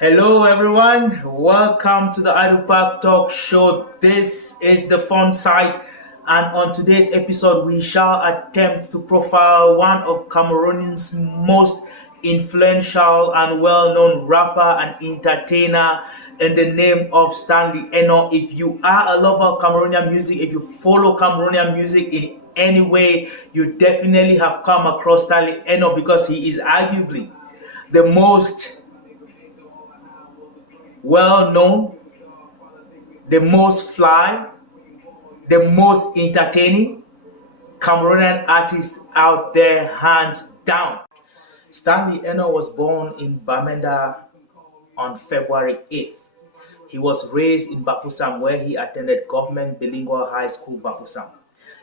Hello everyone, welcome to the Idle Park Talk Show. This is the fun side, and on today's episode we shall attempt to profile one of Cameroon's most influential and well-known rapper and entertainer in the name of Stanley Enow. If you are a lover of Cameroonian music, if you follow Cameroonian music in any way, you definitely have come across Stanley Enow because he is arguably the most well known, the most fly, the most entertaining Cameroonian artist out there, hands down. Stanley Enow was born in Bamenda on February 8th. He was raised in Bafoussam, where he attended Government Bilingual High School, Bafoussam.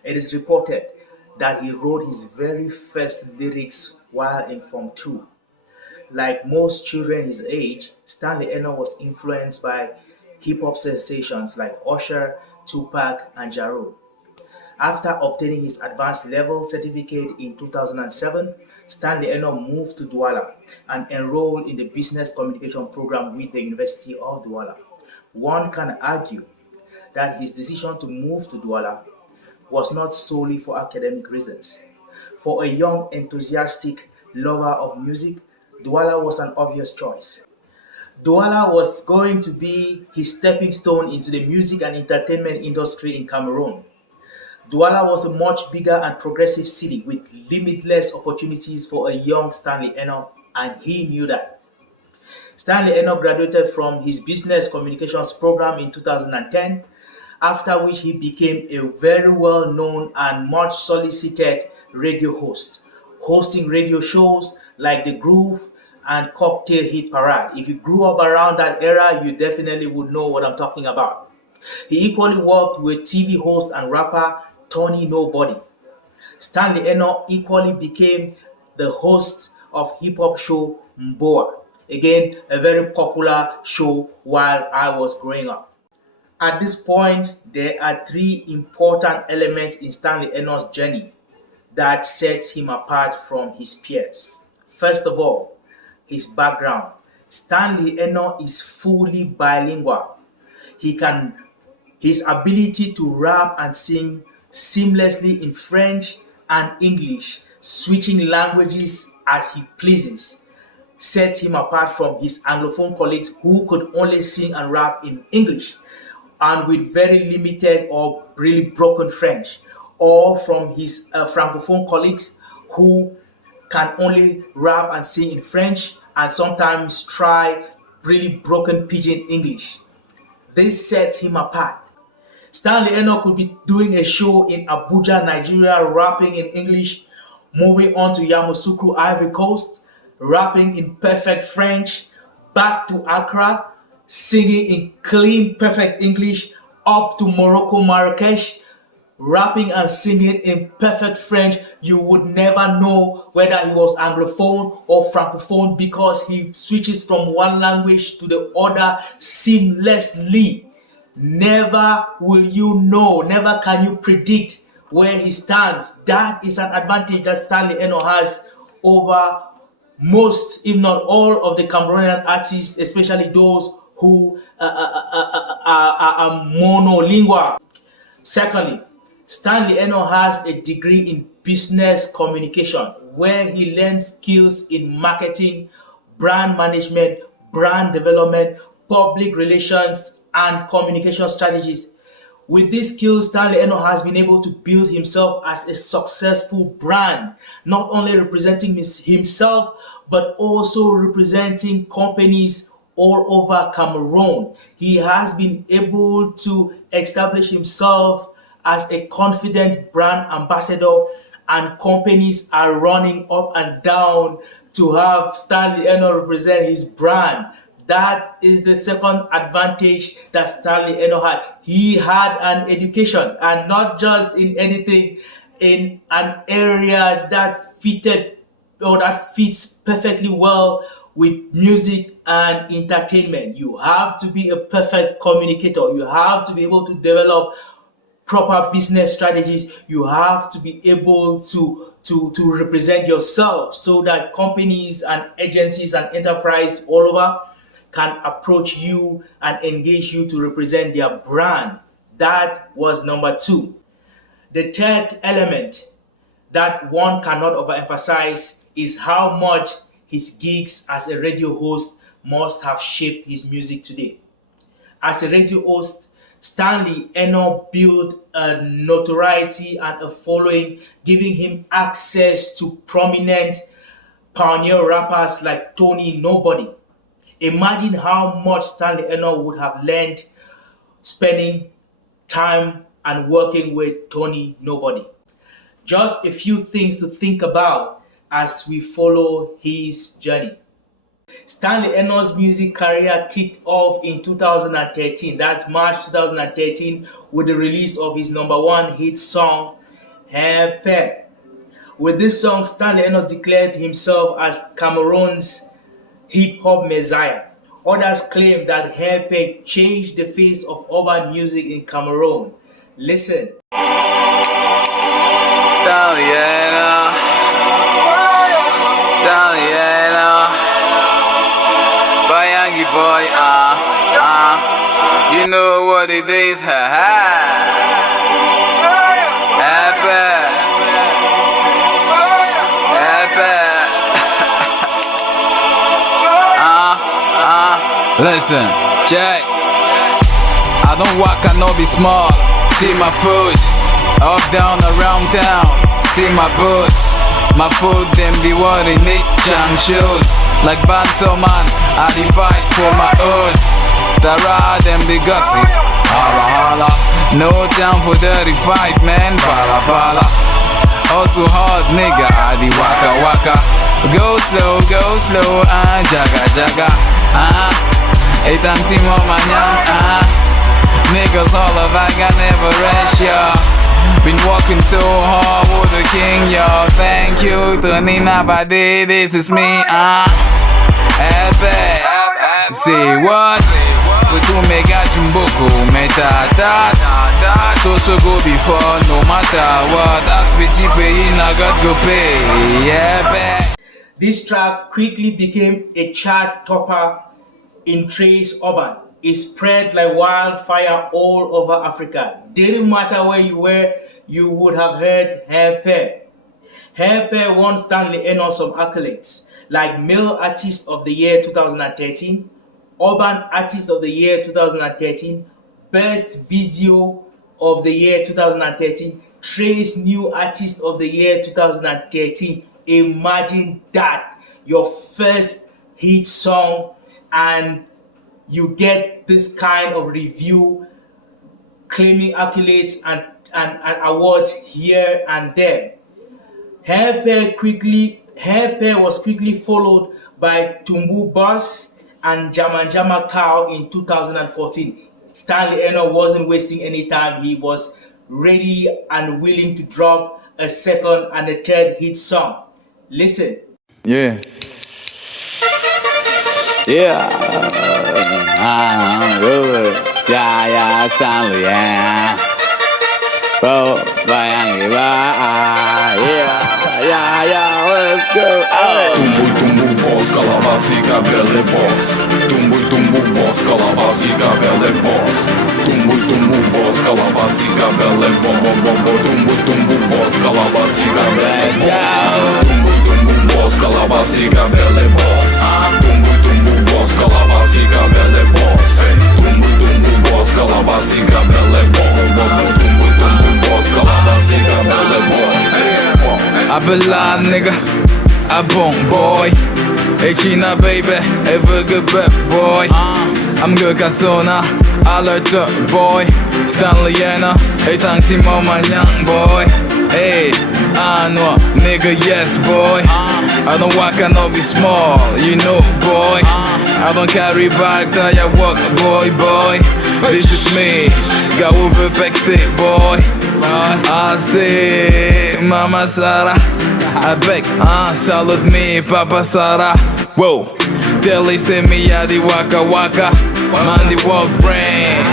It is reported that he wrote his very first lyrics while in Form 2. Like most children his age, Stanley Enow was influenced by hip-hop sensations like Usher, Tupac, and Ja Rule. After obtaining his advanced level certificate in 2007, Stanley Enow moved to Douala and enrolled in the business communication program with the University of Douala. One can argue that his decision to move to Douala was not solely for academic reasons. For a young, enthusiastic lover of music, Douala was an obvious choice. Douala was going to be his stepping stone into the music and entertainment industry in Cameroon. Douala was a much bigger and progressive city with limitless opportunities for a young Stanley Enow, and he knew that. Stanley Enow graduated from his business communications program in 2010, after which he became a very well-known and much solicited radio host, hosting radio shows like The Groove and Cocktail Hit Parade. If you grew up around that era, you definitely would know what I'm talking about. He equally worked with TV host and rapper Tony Nobody. Stanley Enow equally became the host of hip-hop show Mboa, again a very popular show while I was growing up. At this point, there are three important elements in Stanley Enow's journey that sets him apart from his peers. First of all, his background. Stanley Enow is fully bilingual. His ability to rap and sing seamlessly in French and English, switching languages as he pleases, sets him apart from his Anglophone colleagues who could only sing and rap in English and with very limited or really broken French, or from his Francophone colleagues who can only rap and sing in French and sometimes try really broken pidgin English. This sets him apart. Stanley Enow could be doing a show in Abuja, Nigeria, rapping in English, moving on to Yamoussoukro, Ivory Coast, rapping in perfect French, back to Accra, singing in clean, perfect English, up to Morocco, Marrakesh, rapping and singing in perfect French. You would never know whether he was Anglophone or Francophone because he switches from one language to the other seamlessly. Never will you know, never can you predict where he stands. That is an advantage that Stanley Enow has over most, if not all, of the Cameroonian artists, especially those who are monolingual. Secondly, Stanley Enow has a degree in business communication where he learned skills in marketing, brand management, brand development, public relations, and communication strategies. With these skills, Stanley Enow has been able to build himself as a successful brand, not only representing himself, but also representing companies all over Cameroon. He has been able to establish himself as a confident brand ambassador, and companies are running up and down to have Stanley Enow represent his brand. That is the second advantage that Stanley Enow had. He had an education, and not just in anything, in an area that fitted or that fits perfectly well with music and entertainment. You have to be a perfect communicator. You have to be able to develop proper business strategies. You have to be able to to represent yourself so that companies and agencies and enterprise all over can approach you and engage you to represent their brand. That was number two. The third element that one cannot overemphasize is how much his gigs as a radio host must have shaped his music today. As a radio host, Stanley Enow built a notoriety and a following, giving him access to prominent pioneer rappers like Tony Nobody. Imagine how much Stanley Enow would have learned spending time and working with Tony Nobody. Just a few things to think about as we follow his journey. Stanley Enow's music career kicked off in 2013. That's March 2013 with the release of his number one hit song, Happy. With this song, Stanley Enow declared himself as Cameroon's hip-hop messiah. Others claim that Happy changed the face of urban music in Cameroon. Listen. Stanley Enow, Stanley Enow, Bayangi boy, you know what it is, ha ha. Listen, Jack, I don't walk, I know be small. See my foot, up, down, around town. See my boots, my foot, them the what in it, jang shoes. Like Banto man, I dey fight for my own. Tara, them the gossip, holla holla. No time for dirty fight, man, bala bala. Also hard nigga, I dey waka waka. Go slow, jaga jaga. Etang timo manyang, niggas all of I got never rest, y'all. Been walking so hard with the king, y'all. Thank you to Nina Badi, this is me, Happy. Say what? We do mega jumbuku, meta that. So go before, no matter what. Ask me cheap, I got go pay, Happy. This track quickly became a chart topper in Trace Urban. It spread like wildfire all over Africa. Didn't matter where you were, you would have heard Happy. Happy won Stanley Enow some accolades like Male Artist of the Year 2013, Urban Artist of the Year 2013, Best Video of the Year 2013, Trace New Artist of the Year 2013. Imagine that, your first hit song, and you get this kind of review claiming accolades and awards here and there. Happy was quickly followed by Tumbu Bass and Jama Jama Cow in 2014. Stanley Enow wasn't wasting any time. He was ready and willing to drop a second and a third hit song. Listen. Yeah, good. Yeah, Stanley, yeah. Bro, Bayangi, yeah, let's go. Tumbu boss, calabasica, belle boss. Tumbu boss, calabasica, belle boss. Tumbu boss, calabasica, belle boss. Tumbu boss, calabasica, belle boss. Tumbu boss, calabasica, belle boss. Tumbu boss, calabasica, belle boss. Tumbu boss, calabasica, belle boss. Tumbu boss, calabasica, belle boss. I belong, nigga. I bone boy. Hey China baby, ever good bad boy. I'm good Kasona, I learned up boy. Stanley Enow, hey thanks him on my young boy. Hey, I know nigga yes boy. I don't walk, I know be small, you know boy. I don't carry bag, I walk boy. This is me, got over Pexit boy. I say Mama Sarah, I beg, salute me Papa Sarah. Whoa, Delhi say me yadi waka waka. Man the walk brain,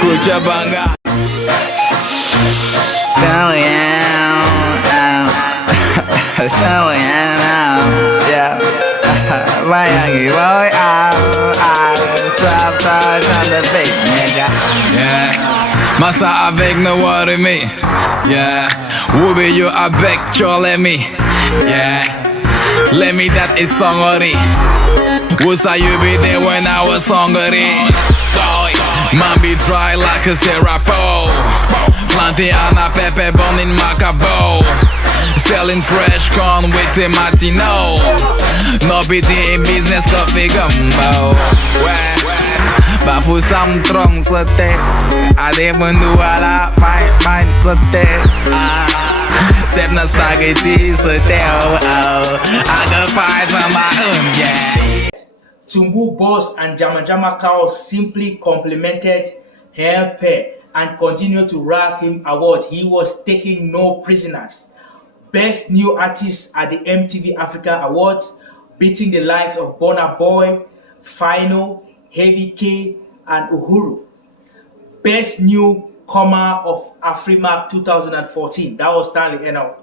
Kuchabanga. Stanley, Stanley, Enow, yeah. My youngie boy, swap touch on the beat, nigga. Yeah, massa avec no worry me. Yeah, who be you avec let me. Yeah, let me that is songori. Who saw you be there when I was hungry? Man be dry like a serapo. Plantiana pepe born in Macabo. Selling fresh corn with the Martino. No BD in business coffee gumbo. Bafu sam trong sote. Ade mundu ala fine sote. Sep na spaghetti sote. I got fight for my own, yeah. Tumbu Boss and Jama Cow simply complimented her pair and continued to rack him awards. He was taking no prisoners. Best New Artist at the MTV Africa Awards, beating the likes of Burna Boy, Final, Heavy K, and Uhuru. Best Newcomer of Afrimac 2014, that was Stanley Enow.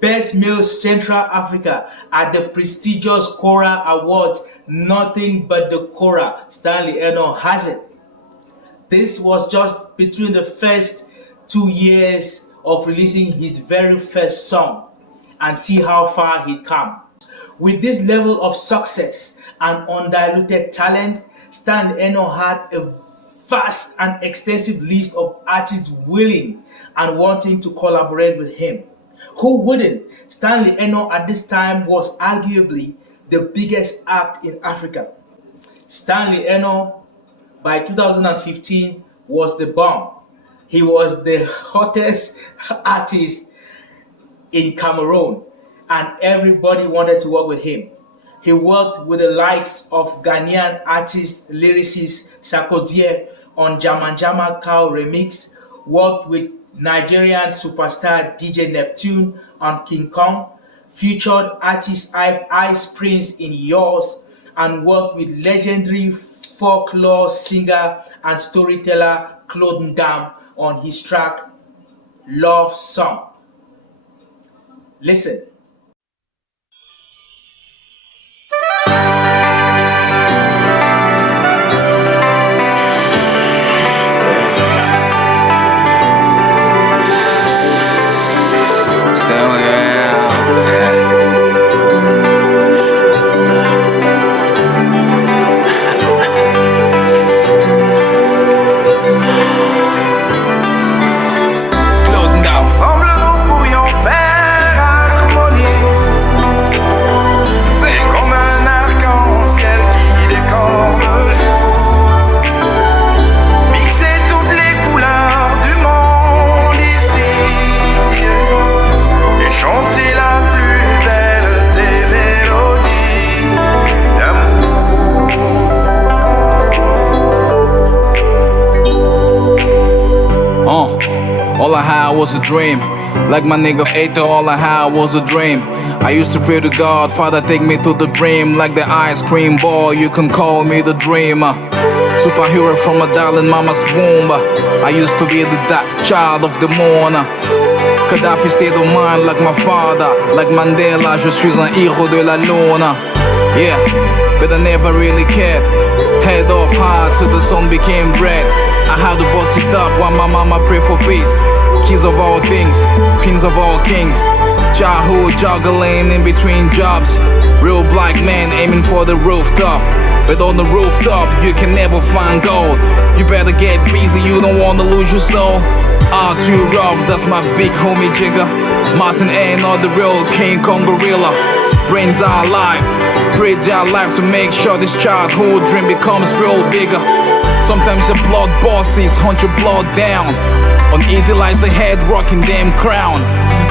Best Male Central Africa at the prestigious Cora Awards, nothing but the Cora, Stanley Enow has it. This was just between the first 2 years of releasing his very first song, and see how far he come. With this level of success and undiluted talent, Stanley Enow had a vast and extensive list of artists willing and wanting to collaborate with him. Who wouldn't? Stanley Enow at this time was arguably the biggest act in Africa. Stanley Enow by 2015 was the bomb. He was the hottest artist in Cameroon, and everybody wanted to work with him. He worked with the likes of Ghanaian artist lyricist Sarkodie on Jama Cow remix, worked with Nigerian superstar DJ Neptune on KingKong, featured artist Ice Prince in Yours, and worked with legendary folklore singer and storyteller Claude Ndam on his track Love Song. Listen. All I had was a dream. Like my nigga Eto, all I had was a dream. I used to pray to God, Father, take me to the dream. Like the ice cream boy, you can call me the dreamer. Superhero from a darling mama's womb. I used to be the child of the mourner. Gaddafi stayed on mine like my father. Like Mandela, je suis un héros de la luna. Yeah, but I never really cared. Head up high till the sun became red. I had to bust it up while my mama pray for peace. Keys of all things, queens of all kings. Childhood juggling in between jobs. Real black man aiming for the rooftop. But on the rooftop you can never find gold. You better get busy, you don't wanna lose your soul. Too rough, that's my big homie Jigger. Martin A, not the real KingKong gorilla. Brains are alive, bridge our life to make sure this childhood dream becomes real bigger. Sometimes your blood bosses hunt your blood down. On easy lies the head rocking damn crown.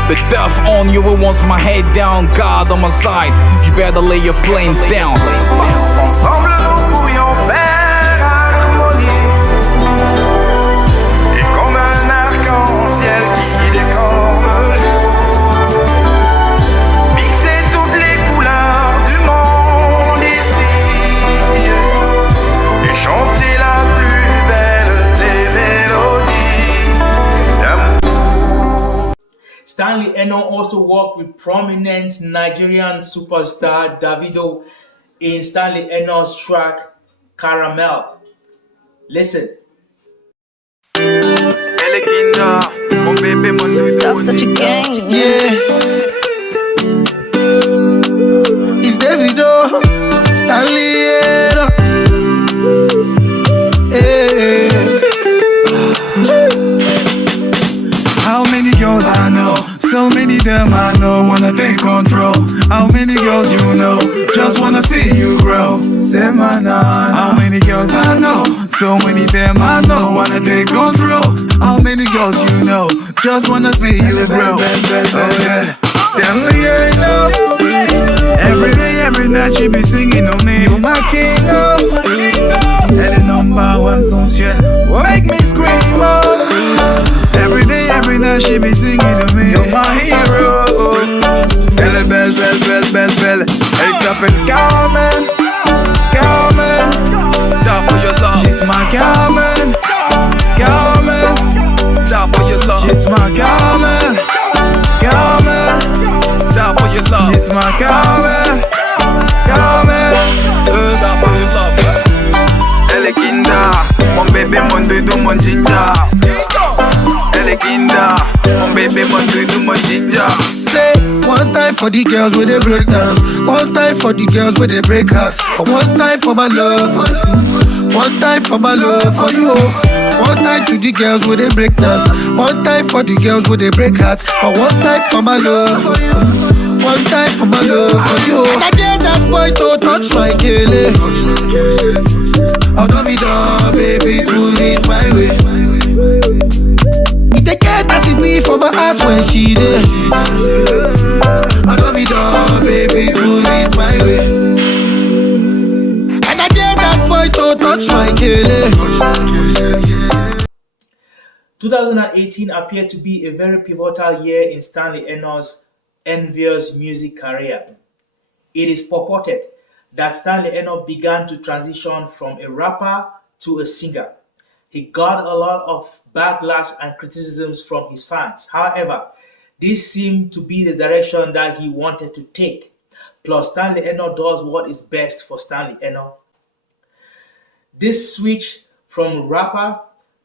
But death on you will once my head down. God on my side, you better lay your planes down. Ensemble nous pourrions faire harmonie. Et comme un arc-en-ciel qui décore le jour, mixer toutes les couleurs du monde ici et chanter la plus belle des mélodies d'amour. Stanley Enow also worked up with prominent Nigerian superstar Davido in Stanley Enow's track Caramel. Listen. Stop such a game. Yeah, it's Davido, Stanley, yeah. How many girls I know? So many them I know wanna take control. How many girls you know? Just wanna see you grow. Say my name. How many girls I know? So many them I know wanna take control. How many girls you know? Just wanna see you grow. Oh yeah, Stanley, you know. Every day, every night she be singing on me. You're my king, oh. Elle est number one sensuelle. Make me scream, oh. Every day, every night she be singing to me. You're my hero. Elle est belle, belle, belle, belle, belle. Elle s'appelle Carmen, Carmen. Die for your love. She's my Carmen, Carmen. Die for your love. She's my Carmen, Carmen. Die for your love. She's my Carmen, Carmen. Die for your love. Elle est kinda, mon bébé, mon doudou, mon ginger. Elle est kinda, mon bébé, mon doudou, mon ginger. Say one time for the girls with the break dance, one time for the girls with the break house, one time for my love, one time for my love for you. One time to the girls with the break dance, one time for the girls with the break hearts, but one time for my love, one time for my love for you. And I get that boy to touch my kele. Oh, don't be dumb, baby, move it my way. It take care to see me for my heart when she there. Oh, don't be dumb, baby, move it my way. And I get that boy to touch my kele. 2018 appeared to be a very pivotal year in Stanley Enow's envious music career. It is purported that Stanley Enow began to transition from a rapper to a singer. He got a lot of backlash and criticisms from his fans. However, this seemed to be the direction that he wanted to take. Plus, Stanley Enow does what is best for Stanley Enow. This switch from rapper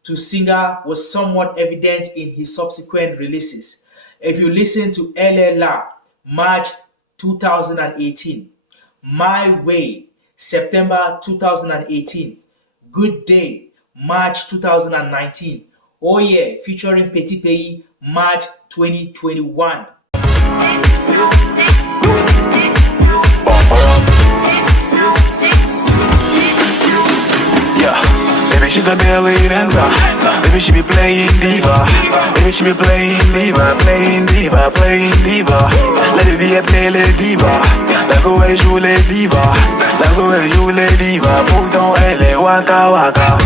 to singer was somewhat evident in his subsequent releases. If you listen to LLA, March 2018, My Way, September 2018, Good Day, March 2019, Oh Yeah, featuring Petit Pays, March 2021. Baby, she's a belly dancer. Baby, she be playing diva. Baby, she be playing diva, playing diva, playing diva. Let it be a play les diva. La go et joue les diva. La go et joue les diva. Pourtant elle est waka waka.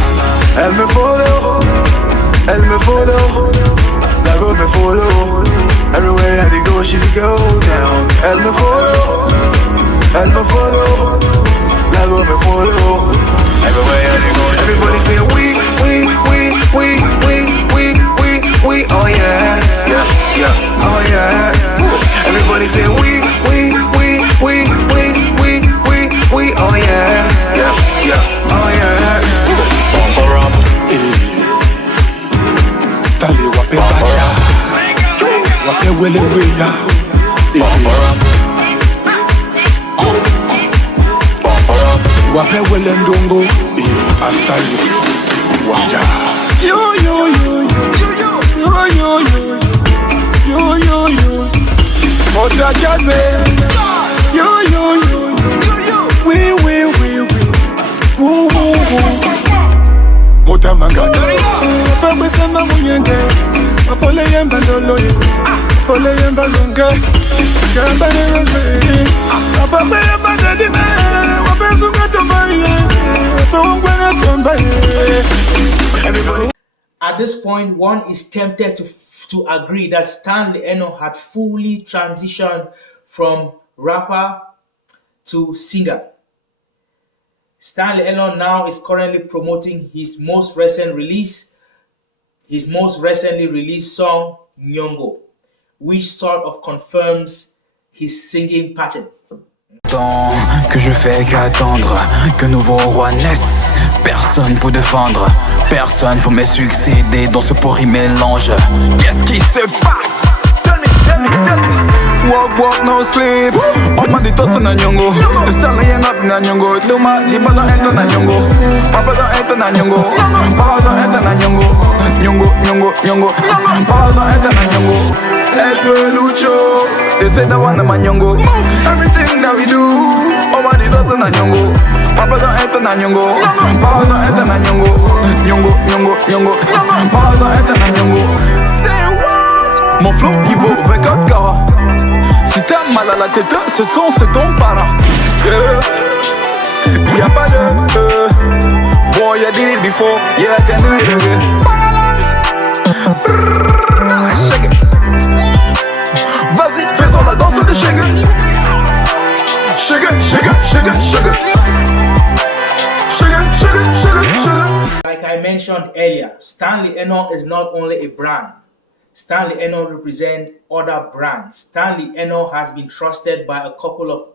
Elle me follow, elle me follow. La go me follow. Everywhere I go, she go down. Elle me follow, elle me follow. La go me follow. Everywhere I go, everybody say we, oh yeah, yeah, yeah, oh yeah. Everybody say we, oh yeah, yeah, yeah, oh yeah. Bumper up, Stanley wape bata, wape wele weya. bumper up, Wape wele ndongo, Stanley waja. yo yo yo yo yo yo yo yo yo. Mota jaze, yo yo yo we woo woo woo. Mota mangana. Papa sama muyenge, apole yemba loloye, apole yemba lunge, kamba nese. Papa yemba dadine, wapesunga tombaye, wapewangwana tombaye. Everybody. At this point, one is tempted to agree that Stanley Enow had fully transitioned from rapper to singer. Stanley Enow now is currently promoting his most recently released song, Nyongo, which sort of confirms his singing pattern. Tant que je fais qu'attendre que nouveau roi naisse. Personne pour défendre, personne pour me succéder dans ce pourri mélange. Qu'est-ce qui se passe? Tell me. Walk, no sleep. On m'a dit tosse na nyongo. Stanley up na nyongo. Duma, liba don't enter na nyongo. Papa don't enter na nyongo. Papa don't enter na nyongo. Nyongo. Papa don't enter na nyongo. El pelucho. They say that one na nyongo. Everything that we do. On m'a dit tosse na nyongo. Papa don't enter na nyongo. Papa don't enter na nyongo. Nyongo. Papa don't enter na nyongo. Say what? Mon flow il vaut 24 carats. Si t'as mal à la tête, ce son c'est ton para. Y'a pas de boy, I did it before, yeah I can do it again. Shake it. Vas-y, faisons la danse de shake it. Shake it. Like I mentioned earlier, Stanley Enow is not only a brand. Stanley Enow represents other brands. Stanley Enow has been trusted by a couple of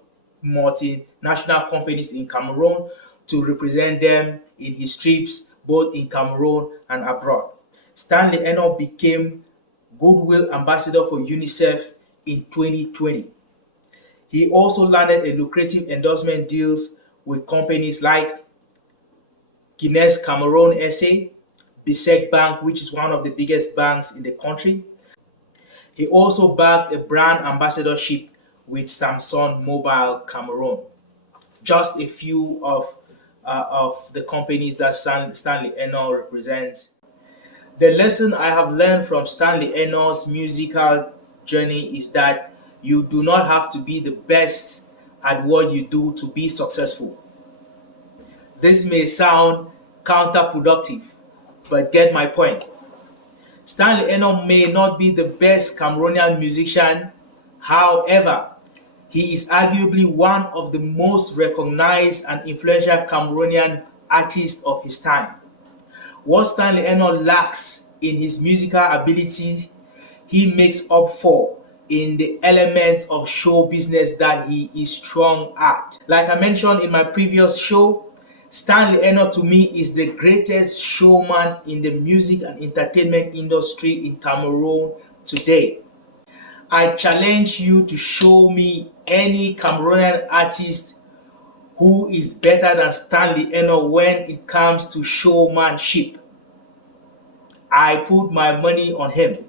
multinational companies in Cameroon to represent them in his trips both in Cameroon and abroad. Stanley Enow became Goodwill Ambassador for UNICEF in 2020. He also landed a lucrative endorsement deals with companies like Guinness Cameroon SA, Bisec Bank, which is one of the biggest banks in the country. He also bagged a brand ambassadorship with Samsung Mobile Cameroon. Just a few of the companies that Stanley Enow represents. The lesson I have learned from Stanley Enow's musical journey is that you do not have to be the best at what you do to be successful. This may sound counterproductive, but get my point. Stanley Enow may not be the best Cameroonian musician, however, he is arguably one of the most recognized and influential Cameroonian artists of his time. What Stanley Enow lacks in his musical ability, he makes up for in the elements of show business that he is strong at. Like I mentioned in my previous show, Stanley Enow to me is the greatest showman in the music and entertainment industry in Cameroon today. I challenge you to show me any Cameroonian artist who is better than Stanley Enow when it comes to showmanship. I put my money on him.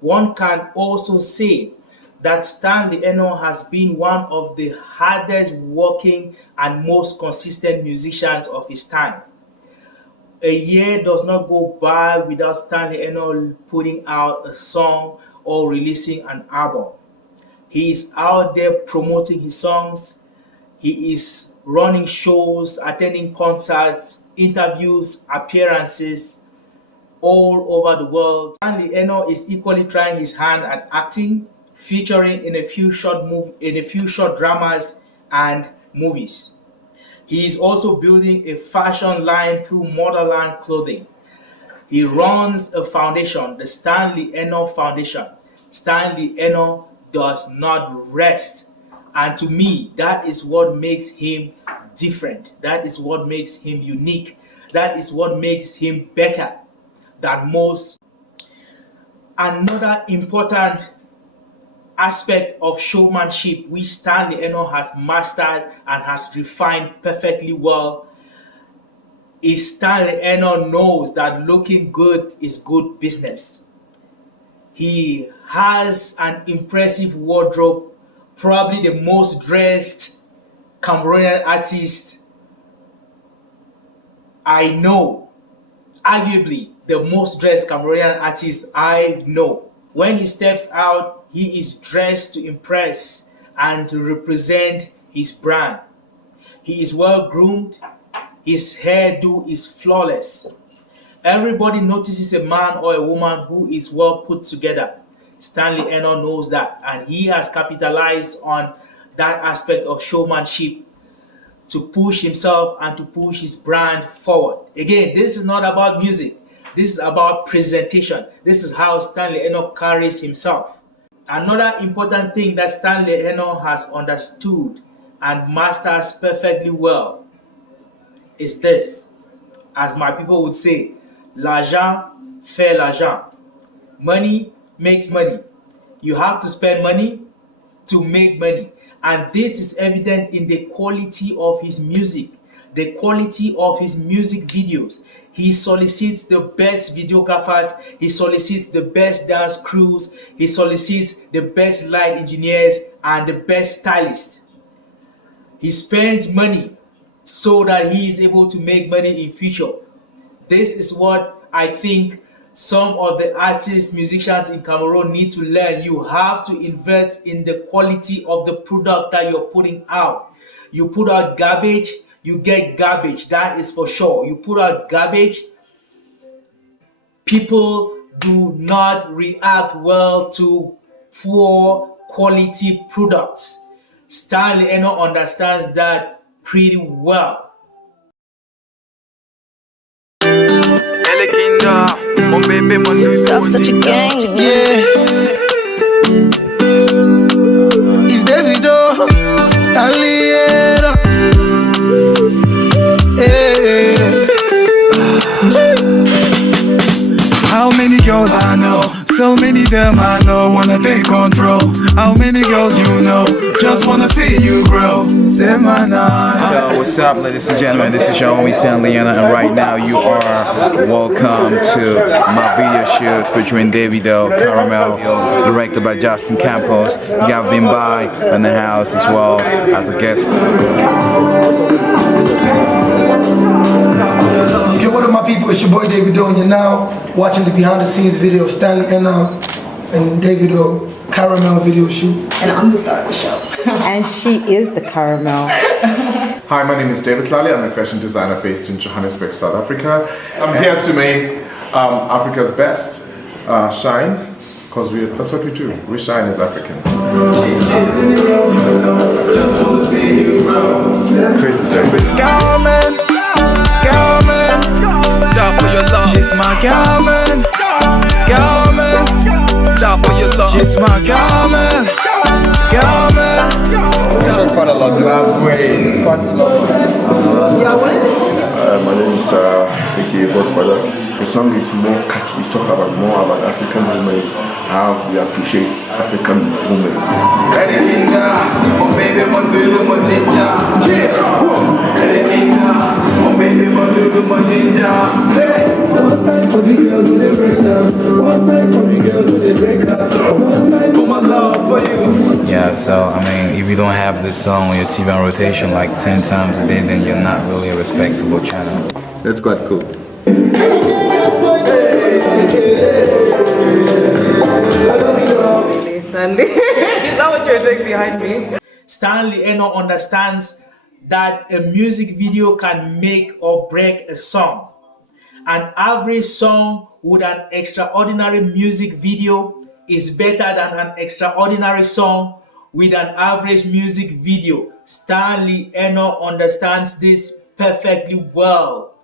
One can also say that Stanley Enow has been one of the hardest working and most consistent musicians of his time. A year does not go by without Stanley Enow putting out a song or releasing an album. He is out there promoting his songs. He is running shows, attending concerts, interviews, appearances all over the world. Stanley Enow is equally trying his hand at acting, featuring in a few short dramas and movies. He is also building a fashion line through Motherland Clothing. He runs a foundation, the Stanley Enow Foundation. Stanley Enow does not rest. And to me, that is what makes him different. That is what makes him unique. That is what makes him better than most. Another important aspect of showmanship which Stanley Enow has mastered and has refined perfectly well is Stanley Enow knows that looking good is good business. He has an impressive wardrobe, probably the most dressed Cameroonian artist I know, arguably the most dressed Cameroonian artist I know. When he steps out, he is dressed to impress and to represent his brand. He is well groomed. His hairdo is flawless. Everybody notices a man or a woman who is well put together. Stanley Enow knows that, and he has capitalized on that aspect of showmanship to push himself and to push his brand forward. Again, this is not about music. This is about presentation. This is how Stanley Enow carries himself. Another important thing that Stanley Enow has understood and masters perfectly well is this. As my people would say, l'argent fait l'argent. Money makes money. You have to spend money to make money. And this is evident in the quality of his music, the quality of his music videos. He solicits the best videographers, he solicits the best dance crews, he solicits the best light engineers and the best stylists. He spends money so that he is able to make money in future. This is what I think some of the artists, musicians in Cameroon need to learn. You have to invest in the quality of the product that you're putting out. You put out garbage, you get garbage. That is for sure. You put out garbage, people do not react well to poor quality products. Stanley Enow understands that pretty well. Soft touch again. Yeah. It's Davido, Stanley, How many girls I know? So many them I know wanna take control. How many girls you know just wanna see you grow? Say my name. So what's up, ladies and gentlemen, this is your homie Stanley, and right now you are welcome to my video shoot featuring Davido, Caramel, directed by Justin Campos. Gavin by in the house as well as a guest. Yo, what up, my people? It's your boy Davido, and you're now watching the behind the scenes video of Stanley Enow and Davido Caramel video shoot. And I'm the star of the show. And she is the caramel. Hi, my name is David Lally. I'm a fashion designer based in Johannesburg, South Africa. I'm here to make Africa's best shine, because that's what we do. We shine as Africans. Crazy David. Girl, man, die for your love. She's my girl, man, die for your love. She's my girl, man. It's quite a lot to have. It's quite slow. My name is Ike Godfather. The song is more catchy. It's talking about more about African women, how we appreciate African women. One time for the girls with the breakers, one time for the girls with the breakers, one time for my love for you. Yeah, so I mean, if you don't have this song on your TV on rotation like 10 times a day, then you're not really a respectable channel. That's quite cool. Stanley. Is that what you're doing behind me? Stanley Enow understands that a music video can make or break a song. An average song with an extraordinary music video is better than an extraordinary song with an average music video. Stanley Enow understands this perfectly well.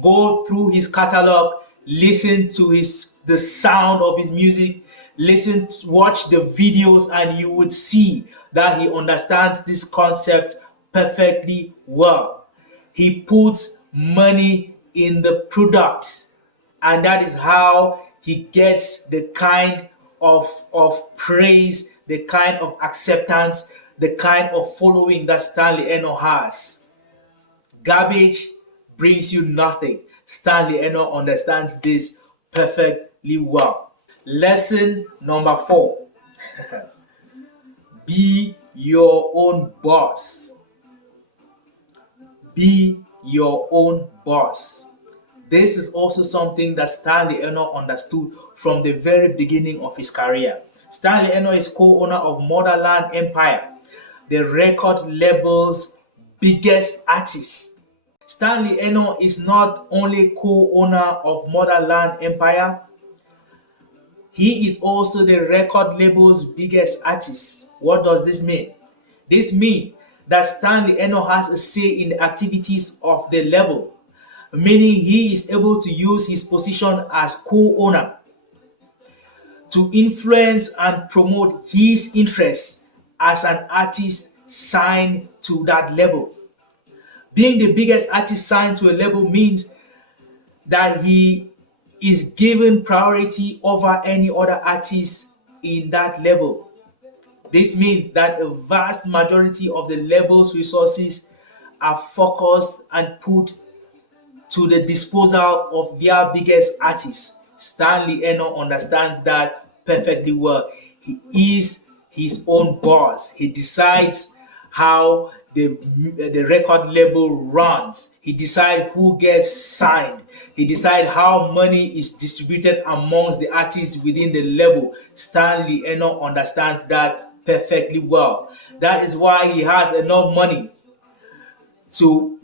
Go through his catalog, listen to the sound of his music, watch the videos, and you would see that he understands this concept perfectly well. He puts money in the product, and that is how he gets the kind of praise, the kind of acceptance, the kind of following that Stanley Enow has. Garbage brings you nothing. Stanley Enow understands this perfectly well. Lesson number 4. Be your own boss. Be your own boss. This is also something that Stanley Enow understood from the very beginning of his career. Stanley Enow is co-owner of Motherland Empire, the record label's biggest artist. Stanley Enow is not only co-owner of Motherland Empire, he is also the record label's biggest artist. What does this mean? This means that Stanley Enow has a say in the activities of the label, meaning he is able to use his position as co-owner to influence and promote his interests as an artist signed to that label. Being the biggest artist signed to a label means that he is given priority over any other artist in that label. This means that a vast majority of the label's resources are focused and put to the disposal of their biggest artists. Stanley Enow understands that perfectly well. He is his own boss. He decides how the record label runs. He decides who gets signed. He decides how money is distributed amongst the artists within the label. Stanley Enow understands that perfectly well. That is why he has enough money to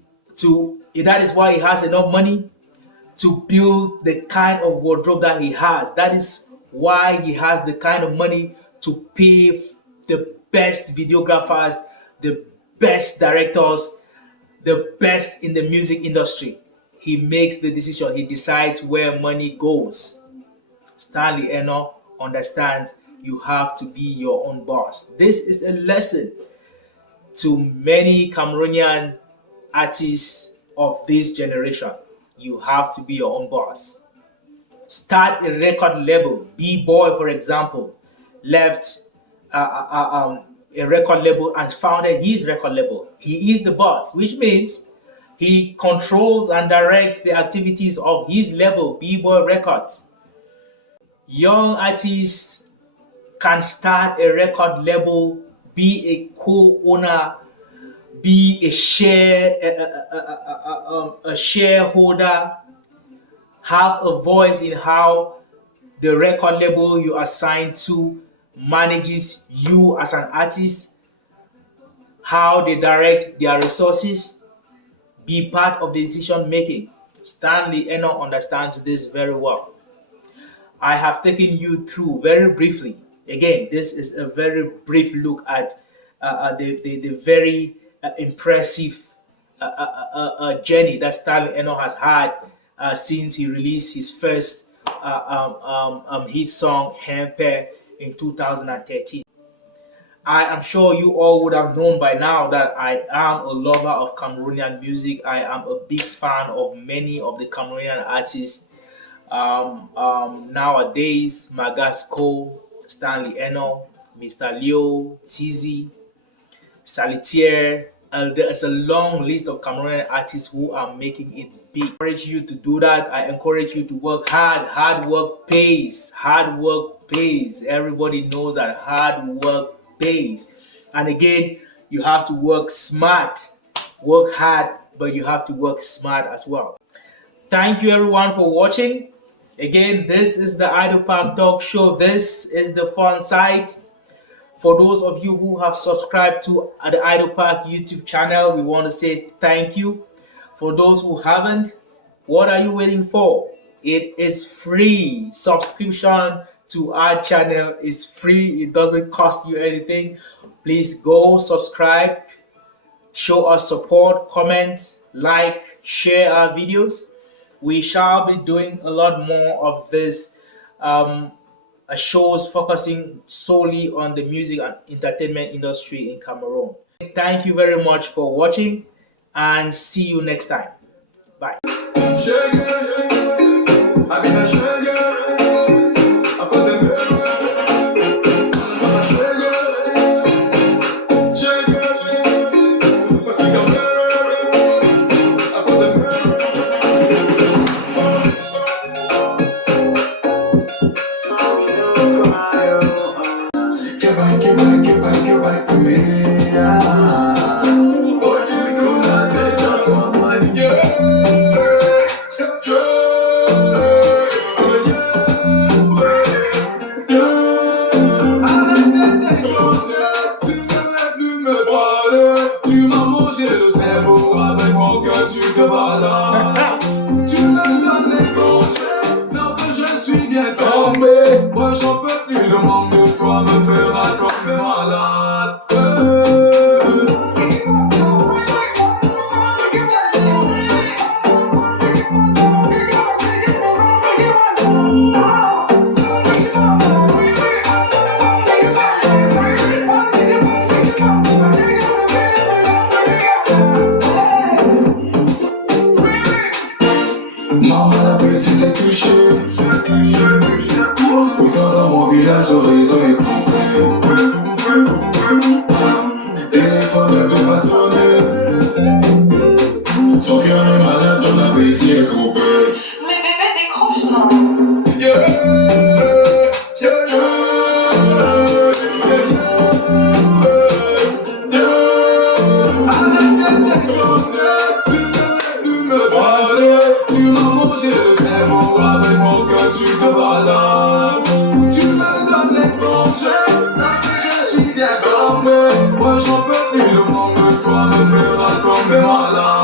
build the kind of wardrobe that he has. That is why he has the kind of money to pay the best videographers, the best directors, the best in the music industry. He makes the decision. He decides where money goes. Stanley Enow understands you have to be your own boss. This is a lesson to many Cameroonian artists of this generation. You have to be your own boss. Start a record label. B-Boy, for example, left a record label and founded his record label. He is the boss, which means he controls and directs the activities of his label, B-Boy Records. Young artists can start a record label, be a co-owner, be a shareholder, have a voice in how the record label you are signed to manages you as an artist, how they direct their resources, be part of the decision making. Stanley Enow understands this very well. I have taken you through very briefly. Again, this is a very brief look at the very impressive journey that Stanley Enow has had since he released his first hit song, Hempe, in 2013. I am sure you all would have known by now that I am a lover of Cameroonian music. I am a big fan of many of the Cameroonian artists. Nowadays, Magasco, Stanley Enow, Mr. Leo, Tizzy, Salitier. There's a long list of Cameroonian artists who are making it big. I encourage you to do that. I encourage you to work hard. Hard work pays. Hard work pays. Everybody knows that hard work pays. And again, you have to work smart. Work hard, but you have to work smart as well. Thank you everyone for watching. Again, this is the Idle Park Talk Show. This is the fun side. For those of you who have subscribed to the Idle Park YouTube channel, we want to say thank you. For those who haven't, what are you waiting for? It is free. Subscription to our channel is free. It doesn't cost you anything. Please go subscribe, show us support, comment, like, share our videos. We shall be doing a lot more of this shows focusing solely on the music and entertainment industry in Cameroon. Thank you very much for watching and see you next time. Bye. Get back to me. Boy, you do not pay just one money. Yeah. Son cœur est malade, son appétit est coupé. Mais bébé décroche, non? Yeah, yeah, yeah. Tu m'as mangé le cerveau avec mon cœur, tu te balades. Tu me donnes les congés, je suis bien tombé. Moi j'en peux plus, le monde de toi me fera tomber malade.